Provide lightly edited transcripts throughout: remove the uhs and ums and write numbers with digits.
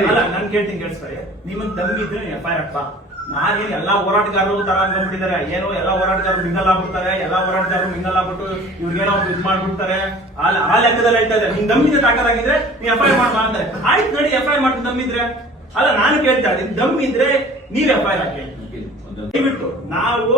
ಅಲ್ಲ ನಾನು ಕೇಳ್ತೀನಿ ಕೇಳಿಸ್ತಾರೆ ನಿಮ್ಮನ್ ದಮ್ಮಿದ್ರೆ FIR ಹಾಕ್ಪ. ನಾನೇನು ಎಲ್ಲಾ ಹೋರಾಟಗಾರರು ತರ ಅನ್ಕೊಂಡ್ಬಿಟ್ಟಿದ್ದಾರೆ, ಏನೋ ಎಲ್ಲಾ ಹೋರಾಟಗಾರರು ಮಿಂಗಲ್ ಆಗ್ಬಿಡ್ತಾರೆ, ಎಲ್ಲಾ ಹೋರಾಟಗಾರರು ಮಿಂಗಲ್ ಆಗ್ಬಿಟ್ಟು ಇವ್ರಿಗೇನೋ ಇದ್ ಮಾಡ್ಬಿಡ್ತಾರೆ, ಆ ಲೆಕ್ಕದಲ್ಲಿ ಹೇಳ್ತಾ ಇದ್ದಾರೆ. ನಿನ್ ದಮ್ಮಿದ್ರೆ ತಾಕತ್ತಾಗಿದ್ರೆ ನೀ FIR ಮಾಡ ಅಂತಾರೆ. ಆಯ್ತು ನೋಡಿ FIR ಮಾಡ್ತೀನಿ ದಮ್ಮಿದ್ರೆ. ಅಲ್ಲ ನಾನು ಕೇಳ್ತಾ ಇದ್ದೀನಿ, ದಮ್ಮಿದ್ರೆ ನೀವ್ FIR ಹಾಕಿ ಬಿಟ್ಟು. ನಾವು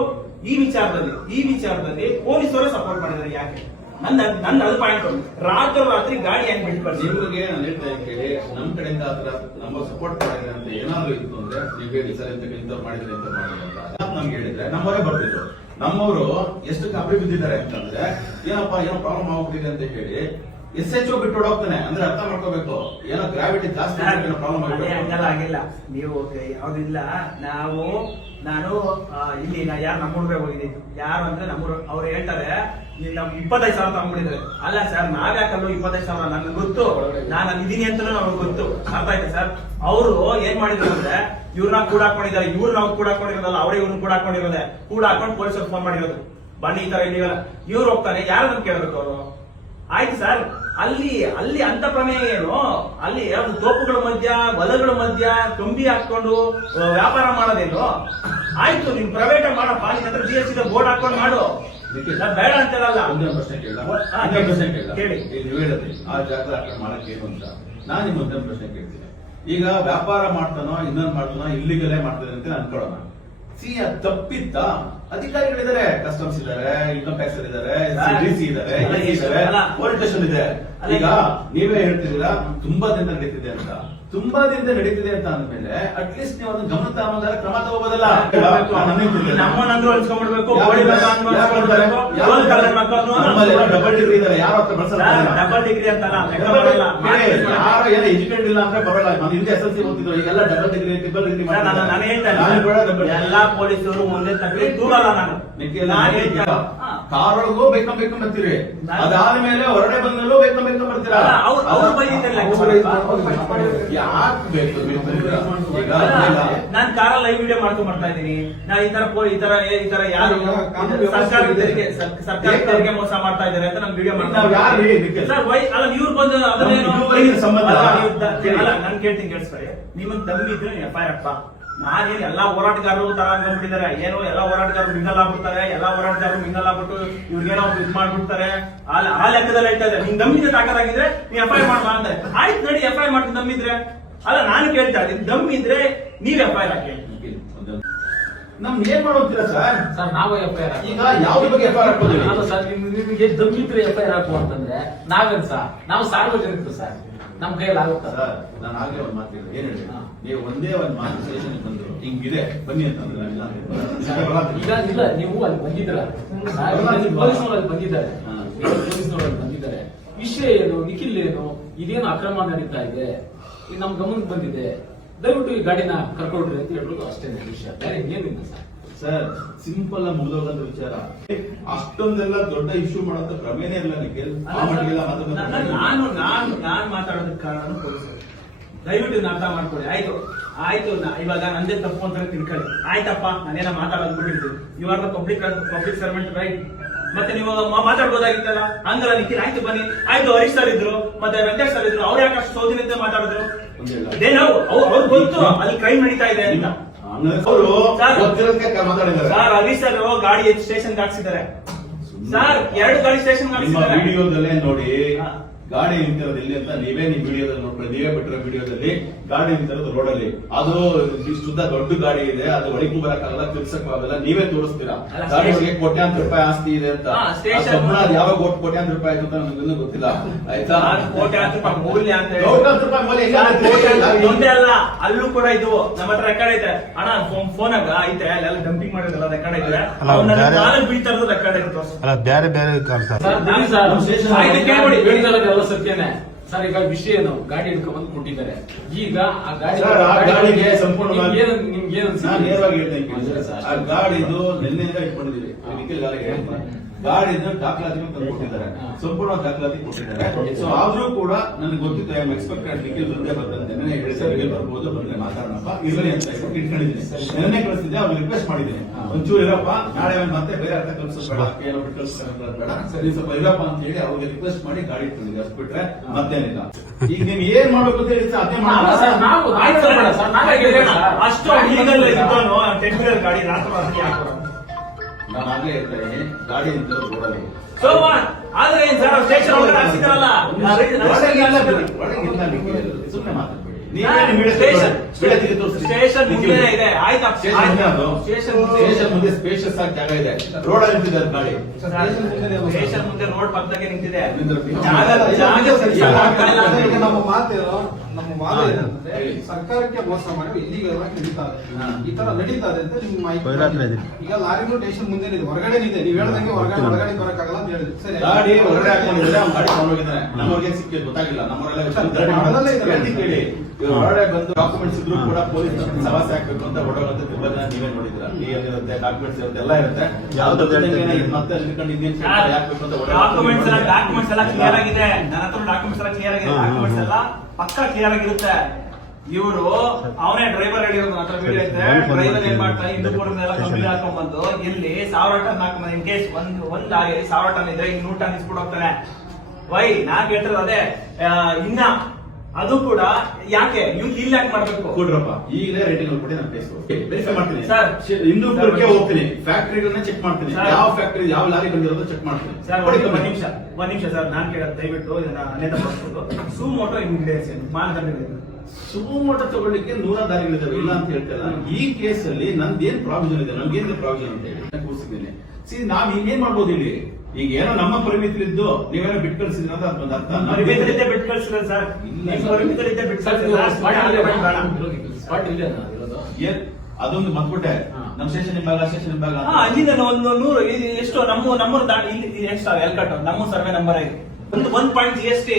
ಈ ವಿಚಾರದಲ್ಲಿ ಪೊಲೀಸರು ಸಪೋರ್ಟ್ ಮಾಡಿದ್ದಾರೆ. ಯಾಕೆ ನನ್ನ ಅದು ಪಾಯಿಂಟ್. ರಾತ್ರಿ ಗಾಡಿ ಹೆಂಗ್ ಬಿಟ್ಬಾರ್ದು? ನಿಮ್ಗೆ ನಾನು ಹೇಳ್ತಾ ಕೇಳಿ, ನಮ್ ಕಡೆಯಿಂದ ಆತರ ನಮ್ಮ ಸಪೋರ್ಟ್ ಮಾಡಿದ್ರೆ ಅಂತ ಏನಾದ್ರು ಇತ್ತು ಅಂದ್ರೆ ನೀವು ಹೇಳಿ ಸರ್ ಇಂತ ಮಾಡಿದ್ರೆ ಅಂತ ಮಾಡಿದ್ರೆ ನಮ್ಗೆ ಹೇಳಿದ್ರೆ ನಮ್ಮವರೇ ಬರ್ತಿದ್ರು. ನಮ್ಮವರು ಎಷ್ಟು ಕಾಪಿ ಬಿದ್ದಿದ್ದಾರೆ ಅಂತಂದ್ರೆ ಏನಪ್ಪಾ ಏನೋ ಪ್ರಾಬ್ಲಮ್ ಆಗ್ಬಿಟ್ಟಿದೆ ಅಂತ ಹೇಳಿ SHO ಬಿಟ್ಟು ಹೋಗ್ತಾನೆ. ಅಂದ್ರೆ ಅರ್ಥ ಮಾಡ್ಕೋಬೇಕು, ಏನೋ ಗ್ರಾವಿಟಿ ಜಾಸ್ತಿ ಪ್ರಾಬ್ಲಮ್ ಆಗಿಲ್ಲ. ನೀವು ಯಾವ್ದಿಲ್ಲ. ನಾನು ಇಲ್ಲಿ ಯಾರು ನಮ್ಮೂರ್ಗೆ ಹೋಗಿದ್ದೀನಿ, ಯಾರು ಅಂದ್ರೆ ನಮ್ಮೂರು ಅವ್ರು ಹೇಳ್ತಾರೆ ನಮ್ 25,000 ತಗೊಂಡ್ಬಿಟ್ಟಿದ್ದಾರೆ. ಅಲ್ಲ ಸರ್, ನಾವ್ಯಾಕಲ್ಲೂ 25,000 ನನ್ಗೆ ಗೊತ್ತು, ನಾನು ಅಲ್ಲಿದ್ದೀನಿ ಅಂತ ನಮ್ಗೆ ಗೊತ್ತು. ಅರ್ಥ ಆಯ್ತಾ ಸರ್? ಅವರು ಏನ್ ಮಾಡಿದ್ರು ಅಂದ್ರೆ ಇವ್ರನ್ನ ಕೂಡ ಹಾಕೊಂಡಿದ್ದಾರೆ. ಇವ್ರು ನಾವು ಕೂಡ ಹಾಕೊಂಡಿರೋದಲ್ಲ, ಅವರೇ ಇವ್ರನ್ನ ಕೂಡ ಹಾಕೊಂಡಿರೋದೆ. ಕೂಡ ಹಾಕೊಂಡು ಪೊಲೀಸರು ಫೋನ್ ಮಾಡಿರೋದು, ಬನ್ನಿ ಈ ತರ ಇಲ್ಲಿವಲ್ಲ. ಇವ್ರು ಹೋಗ್ತಾರೆ, ಯಾರು ನಮ್ಗೆ ಕೇಳ್ಬೇಕು ಅವರು? ಆಯ್ತು ಸರ್, ಅಲ್ಲಿ ಅಂತ ಪ್ರಮೇಯ ಏನು? ಅಲ್ಲಿ ಯಾವ್ದು ತೋಪುಗಳ ಮಧ್ಯ ಹೊಲಗಳ ಮಧ್ಯ ಕಂಬಿ ಹಾಕೊಂಡು ವ್ಯಾಪಾರ ಮಾಡೋದೇನು? ಆಯ್ತು, ನಿಮ್ ಪ್ರೈವೇಟ್ ಮಾಡಪ್ಪ, ನಿನ್ ಹತ್ರ GST ಬೋರ್ಡ್ ಹಾಕೊಂಡು ಮಾಡು, ಬೇಡ ಅಂತ ಹೇಳಲ್ಲ. ಕೇಳಿ, ನೀವು ಹೇಳಿದ್ರಿ ಆ ಜಾಗ ಮಾಡಕ್ಕೆ ಏನು ಅಂತ. ನಾನು ನಿಮ್ಮ ಒಂದೇ ಪ್ರಶ್ನೆ ಕೇಳ್ತೀನಿ. ಈಗ ವ್ಯಾಪಾರ ಮಾಡ್ತಾನೋ ಇನ್ನೊಂದು ಮಾಡ್ತಾನೋ ಇಲ್ಲಿಗಲೇ ಮಾಡ್ತಾನೆ ಅಂತ ಅನ್ಕೊಳ್ಳೋಣ. ತಪ್ಪಿದ್ದ ಅಧಿಕಾರಿಗಳಿದ್ದಾರೆ, ಕಸ್ಟಮ್ಸ್ ಇದ್ದಾರೆ, ಇನ್ಕಮ್ ಟ್ಯಾಕ್ಸ್ ಇದ್ದಾರೆ, DC ಇದ್ದಾರೆ, ಪೊಲೀಸ್ ಸ್ಟೇಷನ್ ಇದೆ. ಈಗ ನೀವೇ ಹೇಳ್ತಿದ್ದೀರಾ ತುಂಬಾ ದಿನ ನಡೀತಿದೆ ಅಂತ. ತುಂಬಾ ದಿನದ ನಡೀತಿದೆ ಅಂತ ಅಂದ್ಮೇಲೆ ಅಟ್ಲೀಸ್ಟ್ ನೀವು ಅದನ್ನ ಗಮನ ತಗೊಂಡ್ರೆ ಕ್ರಮ ತಗೋಬೋದಲ್ಲ. ಡಬಲ್ ಡಿಗ್ರಿ ಇದ್ದಾರೆ, ಯಾರು ಹತ್ರ ಬಳಸಲ್ಲ. ಡಬಲ್ ಡಿಗ್ರಿ ಅಂತಲ್ಲ, ಯಾರು ಏನೋ ಎಜುಕೇಟೆಡ್ ಇಲ್ಲ ಅಂದ್ರೆ ಬರೋಲ್ಲ. ಹಿಂದೆ SSLC ಓದ್ತಿದ್ರು, ಈಗೆಲ್ಲ ಡಬಲ್ ಡಿಗ್ರಿ ಟ್ರಿಬಲ್ ಡಿಗ್ರಿ. ನಾನು ಹೇಳ್ತೇನೆ ಎಲ್ಲಾ ಪೊಲೀಸರು ಒಂದೇ ತಪ್ಪಿ ದೂರಲ್ಲ. ನಾನು ಕಾರೊಳಗೂ ಬೇಕಂಬೇಕು ಬರ್ತೀರಿ, ಅದಾದ್ಮೇಲೆ ಹೊರಡೆ ಬಂದಲ್ಲೂ ಬೇಕಂಬೇಕು ಬರ್ತೀರಾ. ಅವ್ರು ಬೈದಿದ್ದಲ್ಲ, ಯಾಕೆ ಬೇಕು? ನಾನ್ ಕಾರಲ್ಲಿ ಲೈವ್ ವಿಡಿಯೋ ಮಾಡ್ಕೊಂಡ್ ಬರ್ತಾ ಇದ್ದೀನಿ. ನಾ ಈ ತರ ಯಾರು ಸರ್ಕಾರಿ ತೆರಿಗೆ ಮೋಸ ಮಾಡ್ತಾ ಇದಾರೆ ಅಂತ ನಮ್ ವಿಡಿಯೋ ಮಾಡ್ತಾ ಅಲ್ಲ. ಇವ್ರು ಬಂದು ಅದನ್ನೇನು ಸಂಬಂಧ ಅಲ್ಲ. ನಾನು ಕೇಳ್ತೀನಿ ಕೇಳಿಸ್ತಾರೆ, ನಿಮ್ಮನ್ ದಮ್ಮಿದ್ರೆ FIR ಹಾಕ್ಪ. ನಾನೇನು ಎಲ್ಲಾ ಹೋರಾಟಗಾರರು ತರ ಅನ್ಕೊಂಡ್ಬಿಟ್ಟಿದ್ದಾರೆ, ಏನೋ ಎಲ್ಲಾ ಹೋರಾಟಗಾರರು ಮಿಂಗಲ್ ಆಗ್ಬಿಡ್ತಾರೆ, ಎಲ್ಲಾ ಹೋರಾಟಗಾರರು ಮಿಂಗಲ್ ಆಗ್ಬಿಟ್ಟು ಇವ್ರಿಗೇನೋ ಇದ್ ಮಾಡ್ಬಿಡ್ತಾರೆ, ಆ ಲೆಕ್ಕದಲ್ಲಿ ಹೇಳ್ತಾ ಇದ್ದಾರೆ. ನಿನ್ ದಮ್ಮಿದ್ರೆ ತಾಕತ್ತಾಗಿದ್ರೆ ನೀ FIR ಮಾಡ ಅಂತಾರೆ. ಆಯ್ತು ನೋಡಿ FIR ಮಾಡ್ತೀನಿ ದಮ್ಮಿದ್ರೆ. ಅಲ್ಲ ನಾನು ಕೇಳ್ತಾ ಇದ್ದೀನಿ, ದಮ್ಮಿದ್ರೆ ನೀವ್ FIR ಹಾಕಿ. ನಮ್ಗೆ ಏನ್ ಮಾಡೋತೀರಾ ಸರ್? ಸರ್ ನಾವು FIR ಈಗ ಯಾವ್ದ್ರ ಬಗ್ಗೆ FIR ಹಾಕೋದಿಲ್ಲ ಸರ್. ನಿಮ್ಗೆ ದಮ್ಮಿದ್ರೆ FIR ಹಾಕುವ ಅಂತಂದ್ರೆ ನಾವೇನ್ ಸರ್, ನಾವು ಸಾರ್ವಜನಿಕರು ಸರ್, ನಮ್ ಕೈಯಲ್ಲಿ ಆಗುತ್ತಾ ಸರ್? ನಾನು ಆಗ್ಲೇ ಒಂದ್ ಮಾತಿಲ್ಲ, ಏನ್ ಹೇಳಿ, ನೀವು ಒಂದೇ ಒಂದ್ ಮಾತು ಸ್ಟೇಷನ್ ಬಂದ್ರು ಹಿಂಗಿದೆ ಬನ್ನಿ ಅಂತಂದ್ರೆ ಈಗ ಇಲ್ಲ, ನೀವು ಅಲ್ಲಿ ಬಂದಿದ್ರ, ಪೊಲೀಸ್ನವರು ಅಲ್ಲಿ ಬಂದಿದ್ದಾರೆ, ಪೊಲೀಸ್ನವರು ಅಲ್ಲಿ ಬಂದಿದ್ದಾರೆ. ವಿಷಯ ಏನು, ನಿಖಿಲ್ ಏನು, ಇದೇನು ಅಕ್ರಮ ನಡೀತಾ ಇದೆ, ಈಗ ನಮ್ ಗಮನಕ್ಕೆ ಬಂದಿದೆ, ದಯವಿಟ್ಟು ಈ ಗಾಡಿನ ಕರ್ಕೊಳ್ರಿ ಅಂತ ಹೇಳೋದು ಅಷ್ಟೇ ವಿಷಯ, ಬೇರೆ ಏನಿಲ್ಲ ಸರ್. ಸರ್ ಸಿಂಪಲ್ ಆಗಿ ಮುಗಿದೋಗಂತ ವಿಚಾರ. ಅಷ್ಟೊಂದೆಲ್ಲ ದೊಡ್ಡ ಇಶ್ಯೂ ಮಾಡೋಂತ ಕ್ರಮೇನೇ ಇಲ್ಲ ನಿಖಿಲ್. ನಾನು ಮಾತಾಡೋದಕ್ಕೆ ಕಾರಣ ಪೊಲೀಸರು. ದಯವಿಟ್ಟು ಅರ್ಥ ಮಾಡ್ಕೊಳ್ಳಿ. ಆಯ್ತು ಇವಾಗ ನಂದೇ ತಪ್ಪು ಅಂತ ತಿಳ್ಕೊಳ್ಳಿ. ಆಯ್ತಪ್ಪ, ನಾನೇನ ಮಾತಾಡೋದು ಬಿಟ್ಟಿರ್ತೀನಿ. You are the public servant, right? ಮತ್ತೆ ನೀವು ಮಾತಾಡ್ಬೋದಾಗಿತ್ತಲ್ಲ. ಹಂಗಲ್ಲ ನಿಖಿಲ್, ಆಯ್ತು ಬನ್ನಿ. ಆಯ್ತು, ಹರೀಶ್ ಸರ್ ಇದ್ರು, ಮತ್ತೆ ವೆಂಕಟೇಶ್ ಸರ್ ಇದ್ರು, ಅವ್ರು ಯಾಕೆ ಅಷ್ಟು ಸೌಜನ್ಯತೆ ಮಾತಾಡಿದ್ರು? ಅವ್ರು ಗೊತ್ತು ಅಲ್ಲಿ ಕ್ರೈಮ್ ನಡೀತಾ ಇದೆ ಅಂತ. ಸರ್ ಹರೀಶ್ ಸರ್ ಗಾಡಿ ಸ್ಟೇಷನ್ ಹಾಕ್ಸಿದ್ದಾರೆ ಸರ್, 2 ಗಾಡಿ ಸ್ಟೇಷನ್ ಹಾಕ್ಸಿದ್ದಾರೆ. ವಿಡಿಯೋದಲ್ಲೇ ನೋಡಿ ಗಾಡಿ ನಿಂತಿರೋದು ಎಲ್ಲಿ ಅಂತ ನೀವೇ ನಿಮ್ ವಿಡಿಯೋದಲ್ಲಿ ನೋಡ್ಕೊಳ್ಳಿ. ನೀವೇ ಬಿಟ್ಟಿರೋ ವಿಡಿಯೋದಲ್ಲಿ ಗಾಡಿ ನಿಂತಿರೋದು ರೋಡ್ ಅಲ್ಲಿ. ಅದು ಇಷ್ಟುದ್ದ ದೊಡ್ಡ ಗಾಡಿ ಇದೆ, ಅದು ಒಳಗೂ ಬರಕ್ಕಾಗಲ್ಲ, ತಿರ್ಸಕ್ ಆಗಲ್ಲ, ನೀವೇ ತೋರಿಸ್ತೀರಾ. ಗಾಡಿ ಒಳಗೆ ಕೋಟ್ಯಾಂತರ ರೂಪಾಯಿ ಆಸ್ತಿ ಇದೆ ಅಂತ. ಯಾವಾಗ ಕೋಟ್ಯಾಂತರ ರೂಪಾಯಿ ಆಯ್ತು ಅಂತ ನಮ್ಗೆ ಗೊತ್ತಿಲ್ಲ. ಆಯ್ತಾ? ಕೋಟ್ಯಾಂತರ ರೂಪಾಯಿ ಮೌಲ್ಯ ಅಂತ ಹೇಳಿ ಅಲ್ಲ, ಅಲ್ಲೂ ಕೂಡ ಇದು ನಮ್ಮ ಹತ್ರ ರೆಕಾರ್ಡ್ ಐತೆ. ಅಣ್ಣ ಫೋನ್ ಆಗ ಐತೆ, ಅಲ್ಲೆಲ್ಲ ಡಂಪಿಂಗ್ ಮಾಡೋದಲ್ಲ ರೆಕಾರ್ಡ್ ಐತೆ. ಬೀಳ್ತಾ ಇರೋದು ರೆಕಾರ್ಡ್ ಐತೆ. ಬೇರೆ ಸತ್ಯನೇ ಸರ್. ಈಗ ವಿಷಯ ಏನು, ಗಾಡಿ ಹಿಡ್ಕೊಂಡ್ಬಂದು ಕೊಟ್ಟಿದ್ದಾರೆ. ಈಗ ಆ ಗಾಡಿಗೆ ಸಂಪೂರ್ಣವಾಗಿ ನಿಮ್ಗೆ ನೇರವಾಗಿ ಹೇಳ್ತೇನೆ, ಆ ಗಾಡಿದು ನಿನ್ನೆಯಿಂದ ಇಟ್ಕೊಂಡಿದ್ದೀವಿ. ನಿಖಿಲ್ ಗಾಡಿಗೆ ಗಾಡಿನ ದಾಖಲಾತಿ ತಂದು ಕೊಟ್ಟಿದ್ದಾರೆ, ಸಂಪೂರ್ಣ ದಾಖಲಾತಿ ಕೊಟ್ಟಿದ್ದಾರೆ. ಸೊ ಆದ್ರೂ ಕೂಡ ನನಗೆ ಗೊತ್ತಿತ್ತು ಐ ಆಮ್ ಎಕ್ಸ್ಪೆಕ್ಟೆಡ್ ನಿಖಿಲ್ ಬಂದೇ ಬಂದಂತೆ ಹೇಳಿದ್ರೆ ಬರ್ಬೋದು, ಬಂದ್ರೆ ಮಾತಾಡೋಣಪ್ಪ ಇರಲಿ ಅಂತ ಇಟ್ಕೊಂಡಿದ್ದೀನಿ. ನೆನ್ನೆ ಕಳಿಸಿದ್ದೆ, ಅವ್ರಿಗೆ ರಿಕ್ವೆಸ್ಟ್ ಮಾಡಿದ್ದೀನಿ, ಒಂಚೂರು ಇರಪ್ಪ, ನಾಳೆ ಮತ್ತೆ ಬೇರೆ ಅರ್ಥ ಕಲ್ಸೋದು ಬೇಡ, ಏನೋ ಕಲ್ಸ್ತಾರೆ ಬೇಡ, ಸರಿ ಸ್ವಲ್ಪ ಇರಪ್ಪ ಅಂತ ಹೇಳಿ ಅವ್ರಿಗೆ ರಿಕ್ವೆಸ್ಟ್ ಮಾಡಿ ಗಾಡಿ ಇಟ್ಕೊಂಡಿದ್ದೆ, ಅಷ್ಟು ಬಿಟ್ರೆ ಮತ್ತೇನಿಲ್ಲ. ಈಗ ನೀವು ಏನ್ ಮಾಡ್ಬೇಕು ಅಂತ ಹೇಳಿ ಅದೇ ಅಷ್ಟು ಲೀಗಲ್ ಇದ್ದವನು ಟೆಂಪರರಿ ಗಾಡಿ ರಾತ್ರಿ ಯಾಕೆ ನಾನು ಆಗ್ಲೇ ಹೇಳ್ತೇನೆ, ಗಾಡಿ ಅಂತ ರೋಡಲ್ಲಿ ಆದ್ರೆ ಏನ್ ಸರ್ ಸ್ಟೇಷನ್ ಒಳಗಡೆ ಹಾಕ್ಸಿದಾರಲ್ಲ, ಸುಮ್ಮನೆ ಮಾತಾಡ್ಬೇಡಿ. ಸ್ಟೇಷನ್ ಮುಂದೆ ಇದೆ, ಆಯ್ತಾ? ಸ್ಟೇಷನ್ ಮುಂದೆ ಸ್ಪೇಷಿಯಸ್ ಆಗಿ ಜಾಗ ಇದೆ, ರೋಡ್ ನಿಂತಿದೆ ಗಾಡಿ, ಸ್ಟೇಷನ್ ಮುಂದೆ ರೋಡ್ ಪಕ್ಕದಾಗೆ ನಿಂತಿದೆ. ನಮ್ಮ ವಾದ ಏನಂದ್ರೆ ಸರ್ಕಾರಕ್ಕೆ ಮೋಸ ಮಾಡಿ ಇಲ್ಲಿಗಲ್ ಆಗಿ ನಡೀತಾರೆ, ಈ ತರ ನಡೀತಾರೆ ಅಂತ ನಿಮ್ ಮಾಹಿತಿ. ಈಗ ಲಾರಿನೂ ಸ್ಟೇಷನ್ ಮುಂದೆ ಇದೆ, ಹೊರಗಡೆ ಇದೆ, ನೀವ್ ಹೇಳ್ದಂಗೆ ಹೊರಗಡೆ ಬರಕ್ಕಾಗಲ್ಲ ಅಂತ ಹೇಳಿದ್ರಿ. ಸರಿ, ಗಾಡಿ ಹೊರಗಡೆ ಹಾಕೊಂಡಿದ್ರೆ ಅವ್ನು ಗಾಡಿ ತಗೊಂಡೋಗಿದ್ದಾನೆ, ನಮ್ಮವ್ರಿಗೆ ಸಿಕ್ಕಿದ್ದು ಗೊತ್ತಾಗಿಲ್ಲ, ನಮ್ಮವರೆಲ್ಲ ಕೇಳಿ ಹೊರಗಡೆ ಬಂದು ಡಾಕ್ಯುಮೆಂಟ್ಸ್ ಇದ್ರು ಕೂಡ ಪೊಲೀಸ್ ಸವಾಸ ಹಾಕ್ಬೇಕು ಅಂತ ಹೊರಡೋದಂತ ತುಂಬಾ ಜನ ನೀವೇ ನೋಡಿದ್ರ. ಇರುತ್ತೆ, ಡಾಕ್ಯುಮೆಂಟ್ಸ್ ಇರುತ್ತೆ, ಎಲ್ಲ ಇರುತ್ತೆ. ಯಾವ್ದು ಮತ್ತೆ ನಿಲ್ಕೊಂಡು ಇನ್ನೇನ್ ಹಾಕ್ಬೇಕು ಅಂತ ಡಾಕ್ಯುಮೆಂಟ್ಸ್ ಎಲ್ಲ ಕ್ಲಿಯರ್ ಆಗಿದೆ, ನನ್ನ ಹತ್ರ ಡಾಕ್ಯುಮೆಂಟ್ಸ್ ಎಲ್ಲ ಕ್ಲಿಯರ್ ಆಗಿದೆ, ಡಾಕ್ಯುಮೆಂಟ್ಸ್ ಎಲ್ಲ ಪಕ್ಕ ಕ್ಲಿಯರ್ ಆಗಿರುತ್ತೆ. ಇವರು ಅವನೇ ಡ್ರೈವರ್ ಹೇಳಿರೋದು ಹತ್ರ ವಿಡಿಯೋ ಐತೆ, ಡ್ರೈವರ್ ಏನ್ ಮಾಡ್ತಾನೆ, ಹಿಂದೂ ಎಲ್ಲ ಕಂಪ್ನಿ ಹಾಕೊಂಡ್ ಬಂದು ಇಲ್ಲಿ 1000 ಟನ್ ಹಾಕೊಂಡ್ ಇನ್ ಕೇಸ್ ಒಂದ್ ಲಾರಿ 1000 ಟನ್ ಇದ್ರೆ 200 ಟನ್ ಇಸ್ಬಿಟ್ಟು ಹೋಗ್ತಾನೆ. ವೈ ನಾ ಕೇಳ್ತಿರೋದು ಅದೇ. ಇನ್ನ ಅದು ಕೂಡ ಯಾಕೆ ಇಲ್ಲಿ ಯಾಕೆ ಮಾಡ್ಬೇಕು? ಕೊಡ್ರಪ್ಪ, ಈಗಲೇ ರೇಟಿಂಗ್ ಕೊಟ್ಟು ನಾನು ವೆರಿಫೈ ಮಾಡ್ತೀನಿ ಸರ್. ಹಿಂದೂಪುರಕ್ಕೆ ಹೋಗ್ತೀನಿ, ಫ್ಯಾಕ್ಟರಿಗಳನ್ನ ಚೆಕ್ ಮಾಡ್ತೀನಿ, ಯಾವ ಫ್ಯಾಕ್ಟರಿ ಯಾವ ಲಾರಿ ಬಂದಿರೋದು ಚೆಕ್ ಮಾಡ್ತೀನಿ. ಸರ್ ಒಂದ್ ನಿಮಿಷ ಸರ್, ನಾನ್ ಕೇಳೋದು ದಯವಿಟ್ಟು ಇದನ್ನ ಅನ್ಯತಾ ಬಳಸ್ಕೊಂಡು ಸುಮೋಟೋ ಇಂಗ್ರೀಡಿಯೆಂಟ್ಸ್ ಮಾನದಂಡಗಳಿದೆ. ಸುಮೋಟೋ ತಗೊಳ್ಳಿಕ್ಕೆ 100 ದಾರಿಗಳಿದಾವೆ, ಇಲ್ಲ ಅಂತ ಹೇಳ್ತಲ್ಲ. ಈ ಕೇಸ್ ಅಲ್ಲಿ ನಂದೇನ್ ಪ್ರಾವಿಷನ್ ಇದೆ, ನಮ್ಗೇನ್ ಪ್ರಾವಿಷನ್ ಅಂತ ಹೇಳಿ ಕೂರಿಸಿದ್ದೀನಿ. ನಾವ್ ಹಿಂಗೇನ್ ಮಾಡ್ಬೋದು ಇಲ್ಲಿ? ಈಗ ಏನೋ ನಮ್ಮ ಪರಿಮಿತಿಲಿದ್ದು ನೀವೇನೋ ಬಿಟ್ಟು ಕಳ್ಸಿದ್ರ ಅಂತ ಅದೊಂದು ಅರ್ಥ. ಪರಿಮಿತಿಲಿದ್ದೇ ಬಿಟ್ಟು ಕಳ್ಸಿದ್ರೆ ಸರ್, ಪರಿಮಿತಿಲಿದ್ದೇ ಬಿಟ್ಟು ಅದೊಂದು ಮತ್ಬಿಟ್ಟೆ ನಮ್ ಸ್ಟೇಷನ್ ಭಾಗ ಅಲ್ಲಿಂದ ಒಂದು 100 ಎಷ್ಟು ನಮ್ಮೂರು ದಾಟಿ ಇಲ್ಲಿ ಎಷ್ಟು ಎಲ್ಕಟ್ಟು ನಮ್ಮ ಸರ್ವೆ ನಂಬರ್ ಆಗಿದೆ. ಒಂದ್ ಪಾಯಿಂಟ್ GST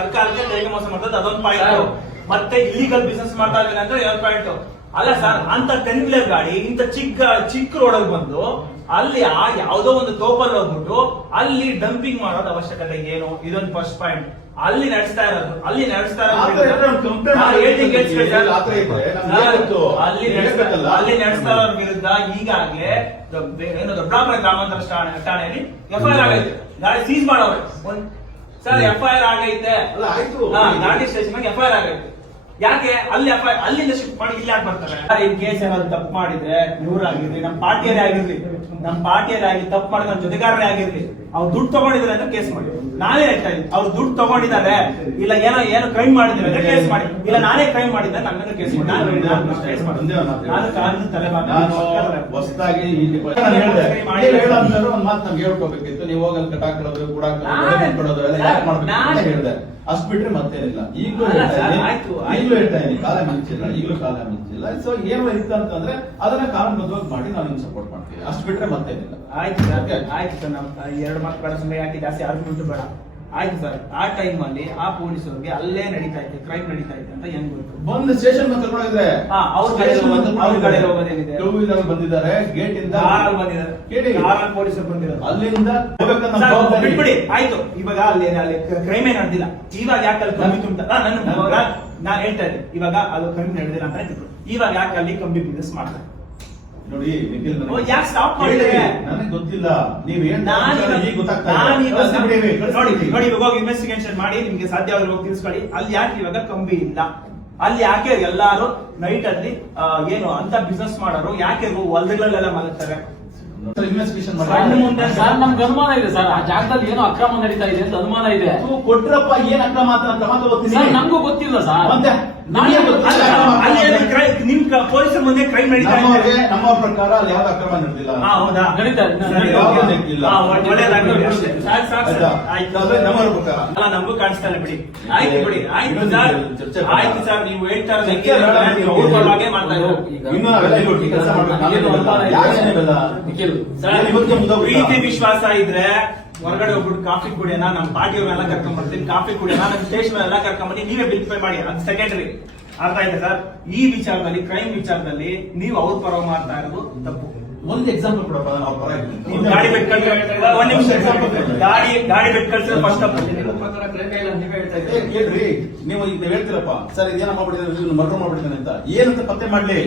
ಸರ್ಕಾರಕ್ಕೆ ತೆರಿಗೆ ಮೋಸ ಮಾಡ್ತದೆ, ಅದೊಂದು ಪಾಯಿಂಟ್. ಮತ್ತೆ ಇಲ್ಲಿಗಲ್ ಬಿಸಿನೆಸ್ ಮಾಡ್ತಾ ಇದ್ದಾರೆ ಅಂದ್ರೆ 2 ಪಾಯಿಂಟ್. ಅಲ್ಲ ಸರ್, ಅಂತ 10 ವೀಲರ್ ಗಾಡಿ ಇಂತ ಚಿಕ್ಕ ರೋಡಲ್ಲಿ ಬಂದು ಅಲ್ಲಿ ಯಾವ್ದೋ ಒಂದು ತೋಪಲ್ಲಿ ಹೋಗ್ಬಿಟ್ಟು ಅಲ್ಲಿ ಡಂಪಿಂಗ್ ಮಾಡೋದು ಅವಶ್ಯಕತೆ ಏನು? ಇದೊಂದು ಫಸ್ಟ್ ಪಾಯಿಂಟ್. ಅಲ್ಲಿ ನಡೆಸ್ತಾ ಇರೋದು ಅಲ್ಲಿ ನಡೆಸ್ತಾ ಇರೋದ್ರ ವಿರುದ್ಧ ಈಗಾಗಲೇ ದೊಡ್ಡಾಪುರ ಗ್ರಾಮಾಂತರ ಠಾಣೆಯಲ್ಲಿ FIR ಆಗೈತೆ, ಗಾಡಿ ಸೀಸ್ ಮಾಡೋರು ಸರ್. FIR ಆಗೈತೆ, ಗಾಡಿ ಸ್ಟೇಷನ್ FIR ಆಗೈತೆ. ಯಾಕೆ ಅಲ್ಲಿಂದ ಶಿಫ್ಟ್ ಮಾಡಿ ಇಲ್ಲಿ ಯಾಕೆ ಬರ್ತಾರೆ? ಇನ್ ಕೇಸ್ ಏನಾದ್ರು ತಪ್ಪು ಮಾಡಿದ್ರೆ ಇವರಾಗಿರ್ಲಿ, ನಮ್ಮ ಪಾರ್ಟಿಯರೇ ಆಗಿರ್ಲಿ, ತಪ್ಪು ಮಾಡಿದ ನಮ್ಮ ಜೊತೆಗಾರರೇ ಆಗಿರ್ಲಿ, ಅವ್ರು ದುಡ್ಡು ತಗೊಂಡಿದ್ದಾರೆ ಅಂತ ಕೇಸ್ ಮಾಡಿ. ನಾನೇ ಹೇಳ್ತಾ ಇದ್ದೀನಿ, ಅವ್ರು ದುಡ್ಡು ತಗೊಂಡಿದ್ದಾರೆ, ಇಲ್ಲ ಏನೋ ಕ್ರೈಮ್ ಮಾಡಿದ್ರೆ ಅಂತ ಕೇಸ್ ಮಾಡಿ, ಇಲ್ಲ ನಾನೇ ಕ್ರೈಮ್ ಮಾಡಿದ್ದೆ ನನ್ನ ಕೇಸ್ ಮಾಡಿ. ಹೊಸದಾಗಿ ಒಂದ್ ಮಾತು ನಮ್ಗೆ ಹೇಳ್ಕೋಬೇಕಿತ್ತು, ನೀವು ಹೋಗಲ್ ಕಟಾಕೊಳ್ಳೋದು ಕೂಡ ಎಲ್ಲ ಯಾಕೆ ಮಾಡ್ಬೇಕು ಹೇಳಿದೆ. ಅಷ್ಟು ಬಿಟ್ರೆ ಮತ್ತೇನಿಲ್ಲ. ಈಗಲೂ ಹೇಳ್ತಾ ಇದ್ದೀನಿ, ಕಾಲ ಮಿಂಚಿಲ್ಲ. ಸೊ ಏನೋ ಇತ್ತು ಅಂತಂದ್ರೆ ಅದನ್ನ ಕಾನೂನುಬದ್ಧವಾಗಿ ಮಾಡಿ ನಾವು ನಿಮ್ಗೆ ಸಪೋರ್ಟ್ ಮಾಡ್ತೀವಿ, ಅಷ್ಟು ಬಿಟ್ರೆ ಮತ್ತೇನಿಲ್ಲ. ಆಯ್ತು ಸರ್, ನಾವು 2 ಮಾತು ಬೇಡ, ಸುಮ್ಮನೆ ಯಾಕೆ ಜಾಸ್ತಿ ಆರ್ಗ್ಯುಮೆಂಟ್ ಬೇಡ. ಆಯ್ತು ಸರ್, ಆ ಟೈಮ್ ಅಲ್ಲಿ ಆ ಪೊಲೀಸರಿಗೆ ಅಲ್ಲೇ ನಡೀತಾ ಇತ್ತು, ಕ್ರೈಮ್ ನಡೀತಾ ಇತ್ತು ಅಂತ ಹೆಂಗ್ ಗೊತ್ತು? ಬಂದು ಸ್ಟೇಷನ್ ಕರ್ಕೊಂಡಿದ್ರೆ ಅವ್ರ ಕಡೆ ಹೋಗೋದೇನಿದೆ, 2 ವೀಲರ್ ಬಂದಿದ್ದಾರೆ, ಗೇಟ್ ಇಂದ ಪೊಲೀಸರು ಬಂದಿದ್ದಾರೆ, ಅಲ್ಲಿಂದ ಬಿಟ್ಬಿಡಿ. ಆಯ್ತು, ಇವಾಗ ಅಲ್ಲಿ ಕ್ರೈಮೇ ನಡೆದಿಲ್ಲ, ಇವಾಗ ಯಾಕೆ ಅಲ್ಲಿ ಕಮ್ಮಿ ತುಂಬ ನಾನು ಹೇಳ್ತಾ ಇದ್ದೆ, ಇವಾಗ ಅದು ಕ್ರೈಮ್ ನಡೆದಿಲ್ಲ ಅಂತ ಹೇಳ್ತಿದ್ರು, ಇವಾಗ ಯಾಕೆ ಅಲ್ಲಿ ಕಮ್ಮಿ ಬಿಸ್ನೆಸ್ ಮಾಡ್ತಾರೆ? ನೋಡಿ ನಿಖಿಲ್, ಯಾಕೆ ಸ್ಟಾಪ್ ಮಾಡಿದ್ರೆ ನನಗೆ ಗೊತ್ತಿಲ್ಲ, ನೀವ್ ನೋಡಿ ಇವಾಗ ಇನ್ವೆಸ್ಟಿಗೇಷನ್ ಮಾಡಿ ನಿಮ್ಗೆ ಸಾಧ್ಯ ಆದ್ರೆ ಹೋಗಿ ತಿಳಿಸ್ಕೊಳ್ಳಿ. ಅಲ್ಲಿ ಯಾಕೆ ಇವಾಗ ಕಂಬಿ ಇಲ್ಲ? ಅಲ್ಲಿ ಯಾಕೆ ಎಲ್ಲಾರು ನೈಟ್ ಅಲ್ಲಿ ಏನು ಅಂತ ಬಿಸ್ನೆಸ್ ಮಾಡೋರು ಯಾಕೆ ಹೊಲದಲ್ಲೆಲ್ಲ ಮಲಗ್ತಾರೆ? ಇನ್ವೆಸ್ಟಿಗೇಷನ್ ಸರ್, ನಮ್ಗೆ ಅನುಮಾನ ಇದೆ ಸರ್, ಆ ಜಾಗದಲ್ಲಿ ಏನೋ ಅಕ್ರಮ ನಡೀತಾ ಇದೆ ಅಂತ ಅನುಮಾನ ಇದೆ. ಕೊಟ್ರಪ್ಪ, ಏನ್ ಅಕ್ರಮ ಸರ್ ನಮಗೂ ಗೊತ್ತಿಲ್ಲ ಸರ್. ನಿಮ್ ಪೊಲೀಸರ ಮುಂದೆ ಕ್ರೈಮ್ ನಡೀತಾ ಇದೆ. ನಮ್ಮ ಪ್ರಕಾರ ಅಲ್ಲಿ ಯಾವ್ದು ಅಕ್ರಮ ನಡೆದಿಲ್ಲ. ಹೌದಾ? ನಮಗೂ ಕಾಣಿಸ್ತಾ ಇಲ್ಲ ಬಿಡಿ. ಆಯ್ತು ಬಿಡಿ, ಆಯ್ತು ಸರ್, ನೀವು ಹೇಳ್ತಾ ಪ್ರೀತಿ ವಿಶ್ವಾಸ ಇದ್ರೆ ಹೊರಗಡೆ ಹೋಗ್ಬಿಟ್ಟು ಕಾಫಿ ಕುಡಿಯೋಣ, ನಮ್ಮ ಪಾರ್ಟಿಯವ್ರನ್ನೆಲ್ಲ ಕರ್ಕೊಂಡ್ ಬರ್ತೀನಿ, ಕಾಫಿ ಕುಡಿಯೋಣ, ನಮ್ಮ ಸ್ಟೇಷನ್ ಎಲ್ಲ ಕರ್ಕೊಂಡ್ ಬನ್ನಿ, ನೀವೇ ಬಿಲ್ ಪೇ ಮಾಡಿ, ಅದು ಸೆಕೆಂಡರಿ. ಅರ್ಥ ಆಯ್ತಾ ಸರ್? ಈ ವಿಚಾರದಲ್ಲಿ, ಕ್ರೈಮ್ ವಿಚಾರದಲ್ಲಿ ನೀವು ಅವ್ರ ಪರ ಮಾಡ್ತಾ ಇರೋದು ತಪ್ಪು. ಒಂದು ಎಕ್ಸಾಂಪಲ್ ಕೊಡಪ್ಪ, ನಾನು ಅವ್ರ ಪರ ಇದ್ದೀನಿ. ನೀವು ಗಾಡಿ ಬಿಟ್ಟು ಒಂದ್ ನಿಮಿಷ ಎಕ್ಸಾಂಪಲ್ ಗಾಡಿ ಬಿಟ್ಟು ಕಳ್ಸಿದ್ರೆ ಫಸ್ಟ್ ನಿಮ್ಮ ಪ್ರಕಾರ ಕ್ರೈಮ್ ಇಲ್ಲ ನೀವೇ ಹೇಳ್ತಾ ಕೇಳ್ರಿ, ನೀವು ಈಗ ಹೇಳ್ತೀರಪ್ಪ ಸರ್ ಇದೇನ ಮಾಡ್ಬಿಟ್ಟಿದ್ದಾರೆ, ಮರ್ಡರ್ ಮಾಡ್ಬಿಟ್ಟಿದ್ದಾನೆ ಅಂತ, ಏನಂತ ಪತ್ತೆ ಮಾಡ್ಲಿ?